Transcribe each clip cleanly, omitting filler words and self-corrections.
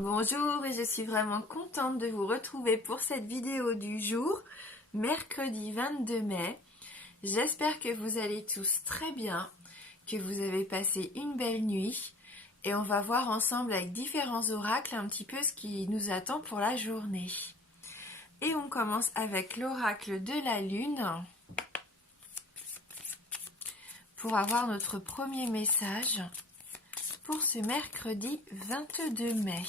Bonjour et je suis vraiment contente de vous retrouver pour cette vidéo du jour, mercredi 22 mai. J'espère que vous allez tous très bien, que vous avez passé une belle nuit et on va voir ensemble avec différents oracles un petit peu ce qui nous attend pour la journée. Et on commence avec l'oracle de la lune pour avoir notre premier message pour ce mercredi 22 mai.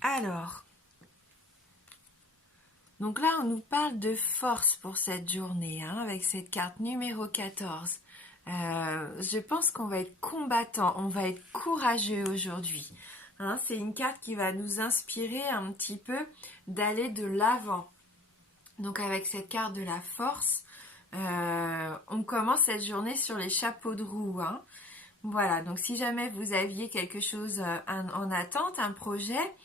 Alors, donc là on nous parle de force pour cette journée, avec cette carte numéro 14. Je pense qu'on va être combattant, on va être courageux aujourd'hui. C'est une carte qui va nous inspirer un petit peu d'aller de l'avant. Donc avec cette carte de la force, on commence cette journée sur les chapeaux de roue. Voilà, donc si jamais vous aviez quelque chose en attente, un projet,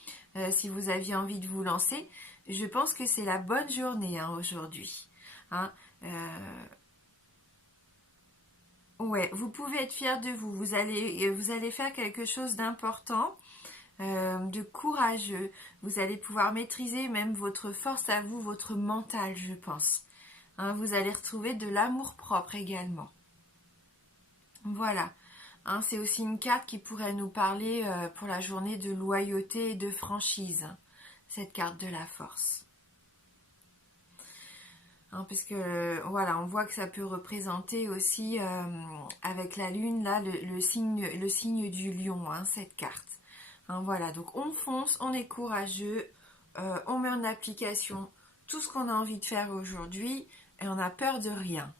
si vous aviez envie de vous lancer, je pense que c'est la bonne journée aujourd'hui. Ouais, vous pouvez être fiers de vous. Vous allez faire quelque chose d'important, de courageux. Vous allez pouvoir maîtriser même votre force à vous, votre mental, je pense. Vous allez retrouver de l'amour-propre également. Voilà. C'est aussi une carte qui pourrait nous parler pour la journée de loyauté et de franchise. Cette carte de la force. Parce que voilà, on voit que ça peut représenter aussi avec la lune là le signe du lion, cette carte. Voilà, donc on fonce, on est courageux, on met en application tout ce qu'on a envie de faire aujourd'hui et on n'a peur de rien.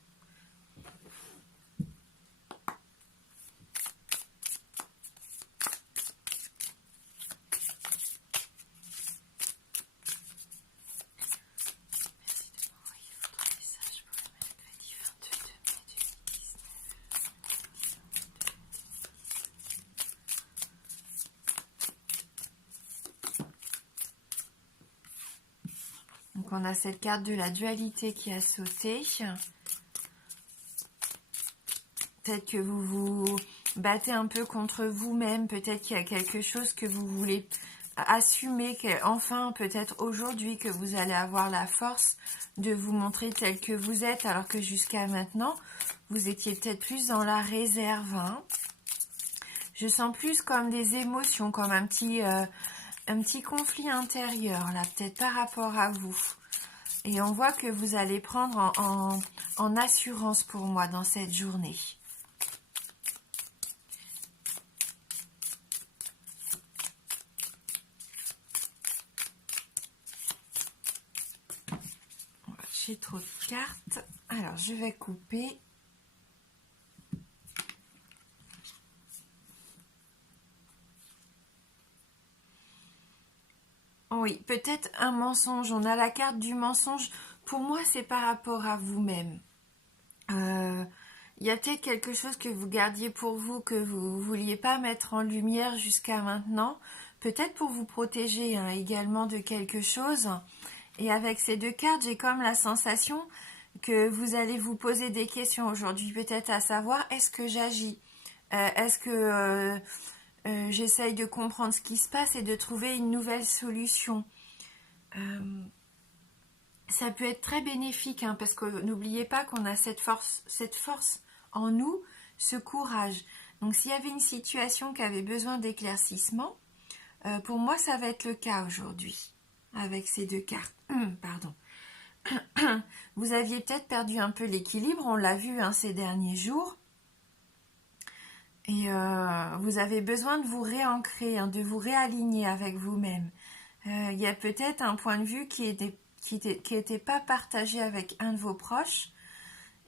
Donc on a cette carte de la dualité qui a sauté. Peut-être que vous vous battez un peu contre vous-même, peut-être qu'il y a quelque chose que vous voulez assumer, enfin peut-être aujourd'hui que vous allez avoir la force de vous montrer tel que vous êtes, alors que jusqu'à maintenant, vous étiez peut-être plus dans la réserve. Je sens plus comme des émotions, comme un petit conflit intérieur, là, peut-être par rapport à vous. Et on voit que vous allez prendre en assurance pour moi dans cette journée. J'ai trop de cartes. Alors, je vais couper. Oui, peut-être un mensonge. On a la carte du mensonge. Pour moi, c'est par rapport à vous-même. Il y a peut-être quelque chose que vous gardiez pour vous, que vous ne vouliez pas mettre en lumière jusqu'à maintenant. Peut-être pour vous protéger également de quelque chose. Et avec ces deux cartes, j'ai comme la sensation que vous allez vous poser des questions aujourd'hui. Peut-être à savoir, est-ce que j'agis? Est-ce que j'essaye de comprendre ce qui se passe et de trouver une nouvelle solution? Ça peut être très bénéfique, parce que n'oubliez pas qu'on a cette force en nous, ce courage. Donc s'il y avait une situation qui avait besoin d'éclaircissement, pour moi ça va être le cas aujourd'hui, avec ces deux cartes. Pardon. Vous aviez peut-être perdu un peu l'équilibre, on l'a vu ces derniers jours. Et vous avez besoin de vous réancrer, de vous réaligner avec vous-même. Il y a peut-être un point de vue qui était pas partagé avec un de vos proches.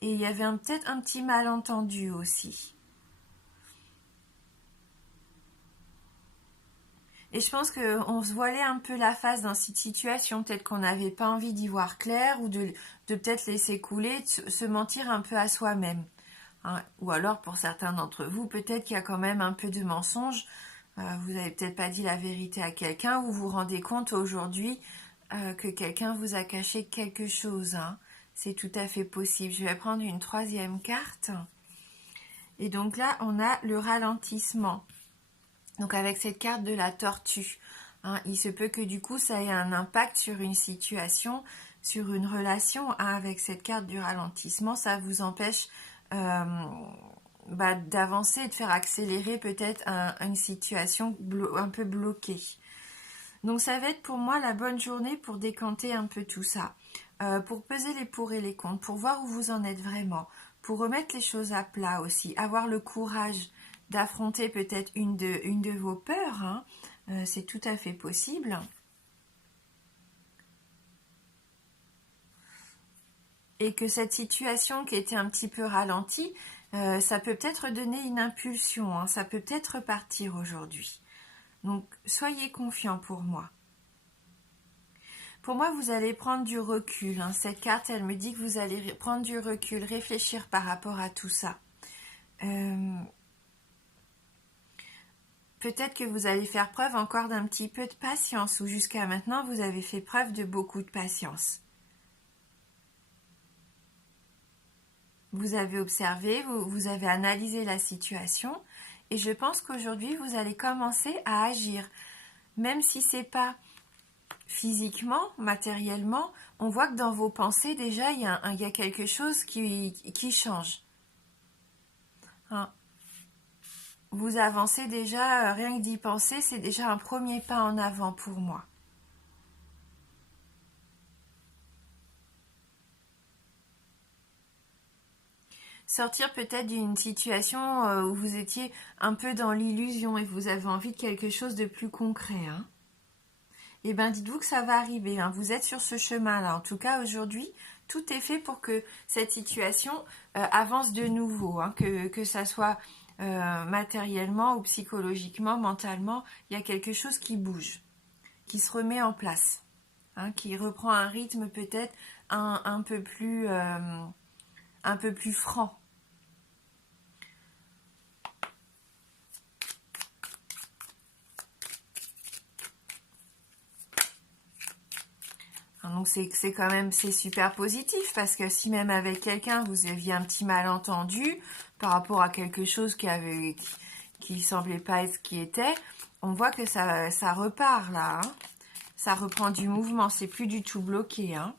Et il y avait peut-être un petit malentendu aussi. Et je pense qu'on se voilait un peu la face dans cette situation. Peut-être qu'on n'avait pas envie d'y voir clair ou de peut-être laisser couler, de se mentir un peu à soi-même. Ou alors pour certains d'entre vous, peut-être qu'il y a quand même un peu de mensonge. Vous n'avez peut-être pas dit la vérité à quelqu'un, ou vous vous rendez compte aujourd'hui que quelqu'un vous a caché quelque chose. C'est tout à fait possible. Je vais prendre une troisième carte. Et donc là, on a le ralentissement. Donc avec cette carte de la tortue, hein, il se peut que du coup, ça ait un impact sur une situation, sur une relation, hein, avec cette carte du ralentissement. Ça vous empêche d'avancer, de faire accélérer peut-être une situation un peu bloquée. Donc ça va être pour moi la bonne journée pour décanter un peu tout ça, pour peser les pour et les contre, pour voir où vous en êtes vraiment, pour remettre les choses à plat aussi, avoir le courage d'affronter peut-être une de vos peurs, hein. C'est tout à fait possible. Et que cette situation qui était un petit peu ralentie, ça peut peut-être donner une impulsion, hein, ça peut peut-être repartir aujourd'hui. Donc soyez confiants pour moi. Pour moi, vous allez prendre du recul, hein. Cette carte, elle me dit que vous allez prendre du recul, réfléchir par rapport à tout ça. Peut-être que vous allez faire preuve encore d'un petit peu de patience, ou jusqu'à maintenant, vous avez fait preuve de beaucoup de patience. Vous avez observé, vous avez analysé la situation, et je pense qu'aujourd'hui, vous allez commencer à agir. Même si c'est pas physiquement, matériellement, on voit que dans vos pensées, déjà, il y a quelque chose qui change. Hein. Vous avancez déjà, rien que d'y penser, c'est déjà un premier pas en avant pour moi. Sortir peut-être d'une situation où vous étiez un peu dans l'illusion et vous avez envie de quelque chose de plus concret. Hein. Eh bien, dites-vous que ça va arriver. Hein. Vous êtes sur ce chemin-là. En tout cas, aujourd'hui, tout est fait pour que cette situation avance de nouveau. Hein. Que ça soit matériellement ou psychologiquement, mentalement, il y a quelque chose qui bouge, qui se remet en place, hein, qui reprend un rythme peut-être un peu plus franc. Donc c'est quand même c'est super positif parce que si même avec quelqu'un vous aviez un petit malentendu par rapport à quelque chose qui semblait pas être ce qui était, on voit que ça repart là, hein. Ça reprend du mouvement, c'est plus du tout bloqué, hein.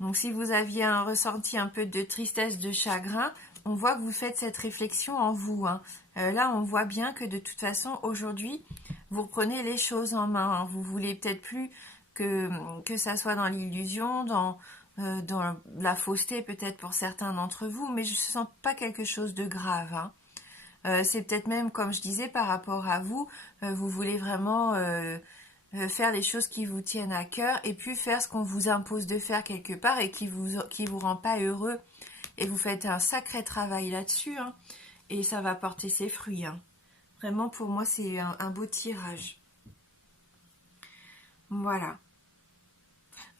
Donc si vous aviez ressenti un peu de tristesse, de chagrin, on voit que vous faites cette réflexion en vous, hein. Là on voit bien que de toute façon aujourd'hui vous reprenez les choses en main, hein. Vous voulez peut-être plus que ça soit dans l'illusion, dans la fausseté peut-être pour certains d'entre vous, mais je ne sens pas quelque chose de grave, hein. C'est peut-être même, comme je disais, par rapport à vous, vous voulez vraiment faire les choses qui vous tiennent à cœur et puis faire ce qu'on vous impose de faire quelque part et qui vous rend pas heureux. Et vous faites un sacré travail là-dessus, hein, et ça va porter ses fruits, hein. Vraiment, pour moi, c'est un beau tirage. Voilà.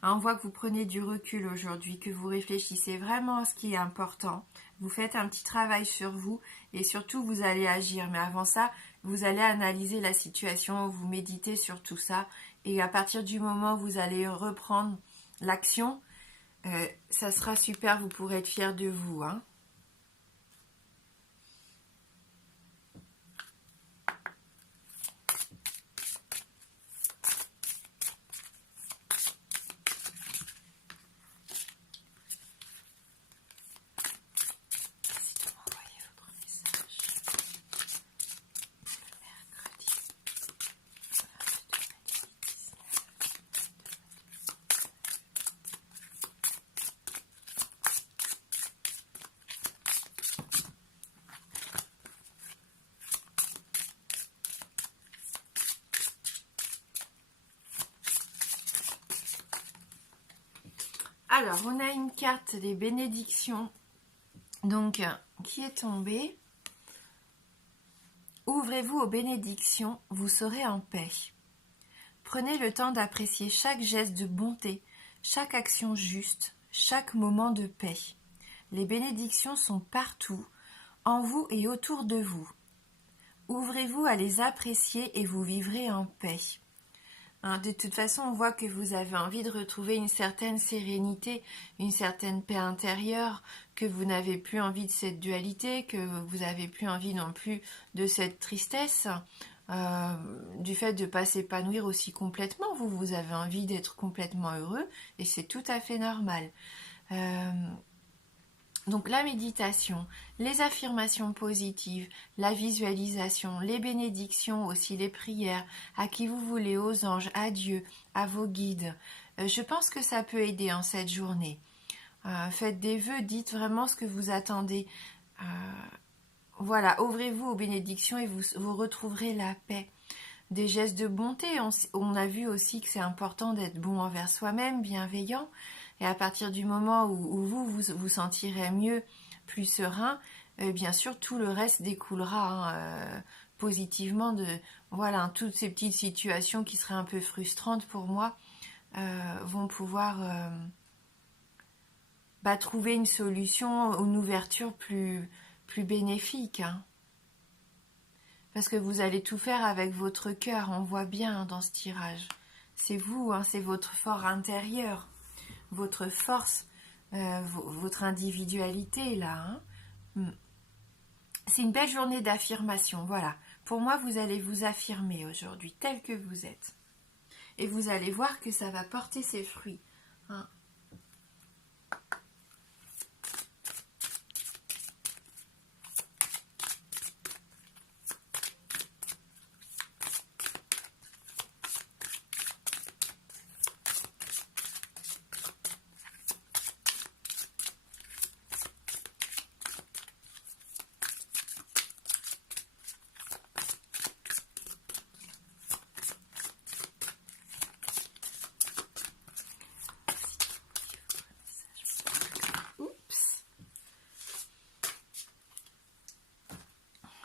On voit que vous prenez du recul aujourd'hui, que vous réfléchissez vraiment à ce qui est important. Vous faites un petit travail sur vous et surtout vous allez agir. Mais avant ça, vous allez analyser la situation, vous méditez sur tout ça. Et à partir du moment où vous allez reprendre l'action, ça sera super, vous pourrez être fiers de vous, hein. Alors, on a une carte des bénédictions, donc, qui est tombée. Ouvrez-vous aux bénédictions, vous serez en paix. Prenez le temps d'apprécier chaque geste de bonté, chaque action juste, chaque moment de paix. Les bénédictions sont partout, en vous et autour de vous. Ouvrez-vous à les apprécier et vous vivrez en paix. Hein, de toute façon, on voit que vous avez envie de retrouver une certaine sérénité, une certaine paix intérieure, que vous n'avez plus envie de cette dualité, que vous n'avez plus envie non plus de cette tristesse, du fait de ne pas s'épanouir aussi complètement. Vous avez envie d'être complètement heureux et c'est tout à fait normal. Donc la méditation, les affirmations positives, la visualisation, les bénédictions, aussi les prières, à qui vous voulez, aux anges, à Dieu, à vos guides. Je pense que ça peut aider en cette journée. Faites des vœux, dites vraiment ce que vous attendez. Voilà, ouvrez-vous aux bénédictions et vous retrouverez la paix. Des gestes de bonté, on a vu aussi que c'est important d'être bon envers soi-même, bienveillant. Et à partir du moment où vous sentirez mieux, plus serein, bien sûr, tout le reste découlera positivement de voilà, toutes ces petites situations qui seraient un peu frustrantes pour moi vont pouvoir trouver une solution, une ouverture plus bénéfique. Hein. Parce que vous allez tout faire avec votre cœur, on voit bien dans ce tirage. C'est vous, hein, c'est votre fort intérieur, votre force, votre individualité là. Hein. C'est une belle journée d'affirmation, voilà. Pour moi, vous allez vous affirmer aujourd'hui, tel que vous êtes. Et vous allez voir que ça va porter ses fruits. Hein.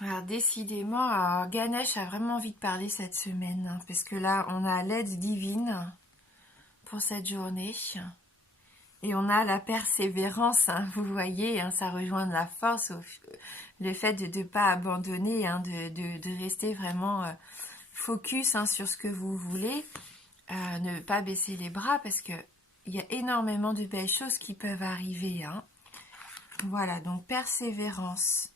Alors décidément, Ganesh a vraiment envie de parler cette semaine, hein, parce que là, on a l'aide divine pour cette journée, et on a la persévérance, hein, vous voyez, hein, ça rejoint de la force, le fait de ne pas abandonner, hein, de rester vraiment focus hein, sur ce que vous voulez, ne pas baisser les bras, parce qu'il y a énormément de belles choses qui peuvent arriver. Hein. Voilà, donc persévérance.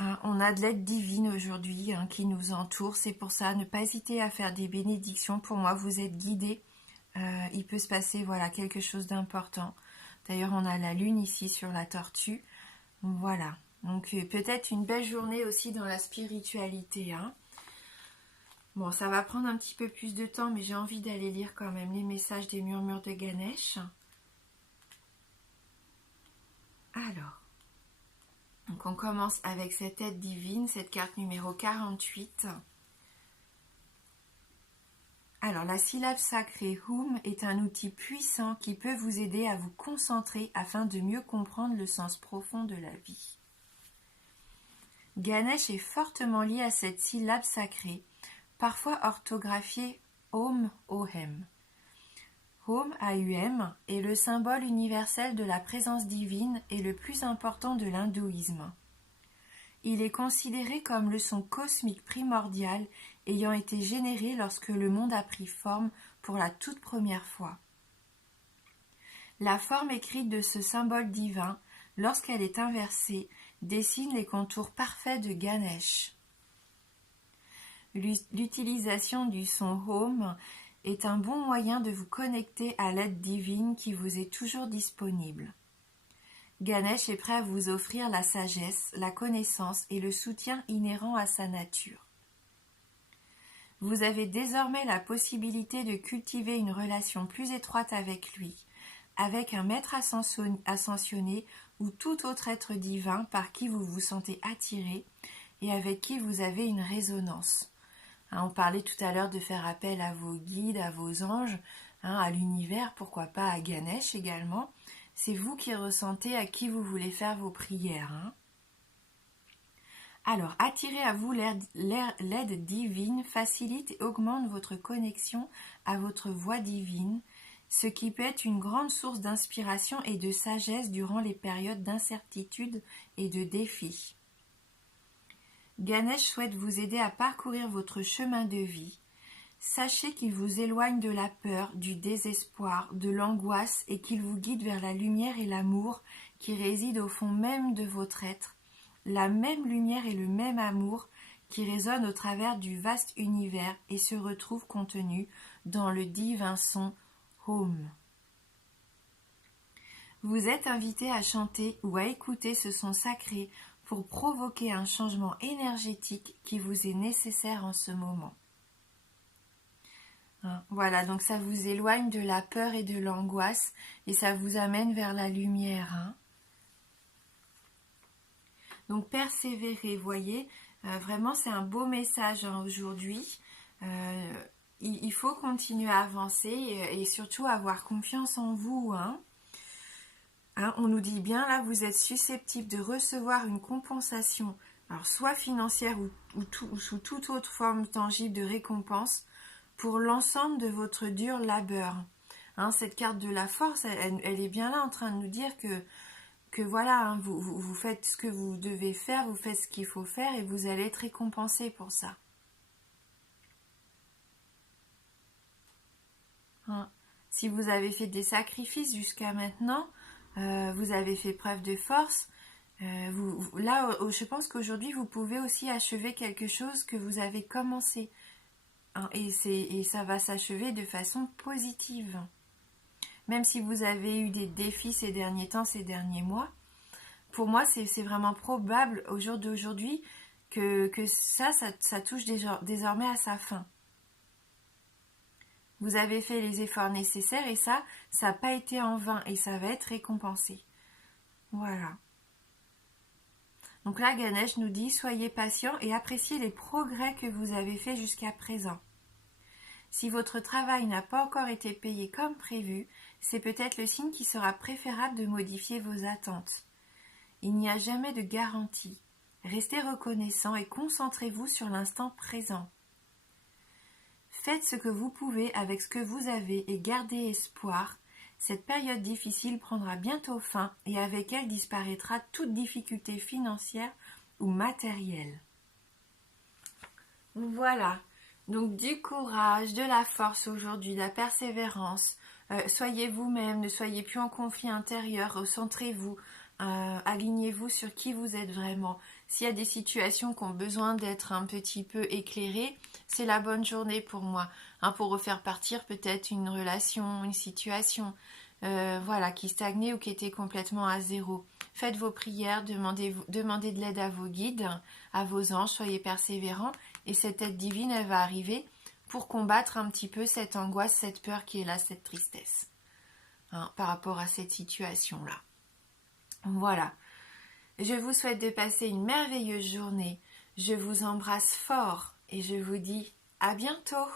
Hein, on a de l'aide divine aujourd'hui hein, qui nous entoure. C'est pour ça, ne pas hésiter à faire des bénédictions. Pour moi, vous êtes guidés. Il peut se passer voilà, quelque chose d'important. D'ailleurs, on a la lune ici sur la tortue. Voilà. Donc, peut-être une belle journée aussi dans la spiritualité. Hein. Bon, ça va prendre un petit peu plus de temps, mais j'ai envie d'aller lire quand même les messages des murmures de Ganesh. Alors. Donc on commence avec cette aide divine, cette carte numéro 48. Alors la syllabe sacrée Hum est un outil puissant qui peut vous aider à vous concentrer afin de mieux comprendre le sens profond de la vie. Ganesh est fortement lié à cette syllabe sacrée, parfois orthographiée Om Ohem. Om AUM est le symbole universel de la présence divine et le plus important de l'hindouisme. Il est considéré comme le son cosmique primordial ayant été généré lorsque le monde a pris forme pour la toute première fois. La forme écrite de ce symbole divin, lorsqu'elle est inversée, dessine les contours parfaits de Ganesh. L'utilisation du son Om est un bon moyen de vous connecter à l'aide divine qui vous est toujours disponible. Ganesh est prêt à vous offrir la sagesse, la connaissance et le soutien inhérent à sa nature. Vous avez désormais la possibilité de cultiver une relation plus étroite avec lui, avec un maître ascensionné ou tout autre être divin par qui vous vous sentez attiré et avec qui vous avez une résonance. On parlait tout à l'heure de faire appel à vos guides, à vos anges, à l'univers, pourquoi pas à Ganesh également. C'est vous qui ressentez à qui vous voulez faire vos prières. Alors, attirer à vous l'aide divine facilite et augmente votre connexion à votre voix divine, ce qui peut être une grande source d'inspiration et de sagesse durant les périodes d'incertitude et de défis. Ganesh souhaite vous aider à parcourir votre chemin de vie. Sachez qu'il vous éloigne de la peur, du désespoir, de l'angoisse et qu'il vous guide vers la lumière et l'amour qui résident au fond même de votre être. La même lumière et le même amour qui résonnent au travers du vaste univers et se retrouvent contenus dans le divin son Home. Vous êtes invité à chanter ou à écouter ce son sacré pour provoquer un changement énergétique qui vous est nécessaire en ce moment. Voilà, donc ça vous éloigne de la peur et de l'angoisse et ça vous amène vers la lumière. Donc persévérer, voyez, vraiment c'est un beau message aujourd'hui. Il faut continuer à avancer et surtout avoir confiance en vous. On nous dit bien là, vous êtes susceptible de recevoir une compensation, alors soit financière ou sous toute autre forme tangible de récompense pour l'ensemble de votre dur labeur. Cette carte de la force, elle est bien là en train de nous dire que voilà, vous faites ce que vous devez faire, vous faites ce qu'il faut faire et vous allez être récompensé pour ça. Si vous avez fait des sacrifices jusqu'à maintenant, vous avez fait preuve de force, là, je pense qu'aujourd'hui, vous pouvez aussi achever quelque chose que vous avez commencé. Et ça va s'achever de façon positive. Même si vous avez eu des défis ces derniers temps, ces derniers mois, pour moi, c'est vraiment probable au jour d'aujourd'hui que ça touche désormais à sa fin. Vous avez fait les efforts nécessaires et ça n'a pas été en vain et ça va être récompensé. Voilà. Donc là, Ganesh nous dit, soyez patient et appréciez les progrès que vous avez faits jusqu'à présent. Si votre travail n'a pas encore été payé comme prévu, c'est peut-être le signe qu'il sera préférable de modifier vos attentes. Il n'y a jamais de garantie. Restez reconnaissant et concentrez-vous sur l'instant présent. Faites ce que vous pouvez avec ce que vous avez et gardez espoir. Cette période difficile prendra bientôt fin et avec elle disparaîtra toute difficulté financière ou matérielle. Voilà. Donc du courage, de la force aujourd'hui, de la persévérance. Soyez vous-même, ne soyez plus en conflit intérieur, recentrez-vous, alignez-vous sur qui vous êtes vraiment. S'il y a des situations qui ont besoin d'être un petit peu éclairées, c'est la bonne journée pour moi. Pour refaire partir peut-être une relation, une situation qui stagnait ou qui était complètement à zéro. Faites vos prières, demandez de l'aide à vos guides, à vos anges, soyez persévérants. Et cette aide divine, elle va arriver pour combattre un petit peu cette angoisse, cette peur qui est là, cette tristesse, par rapport à cette situation-là. Voilà. Je vous souhaite de passer une merveilleuse journée. Je vous embrasse fort et je vous dis à bientôt.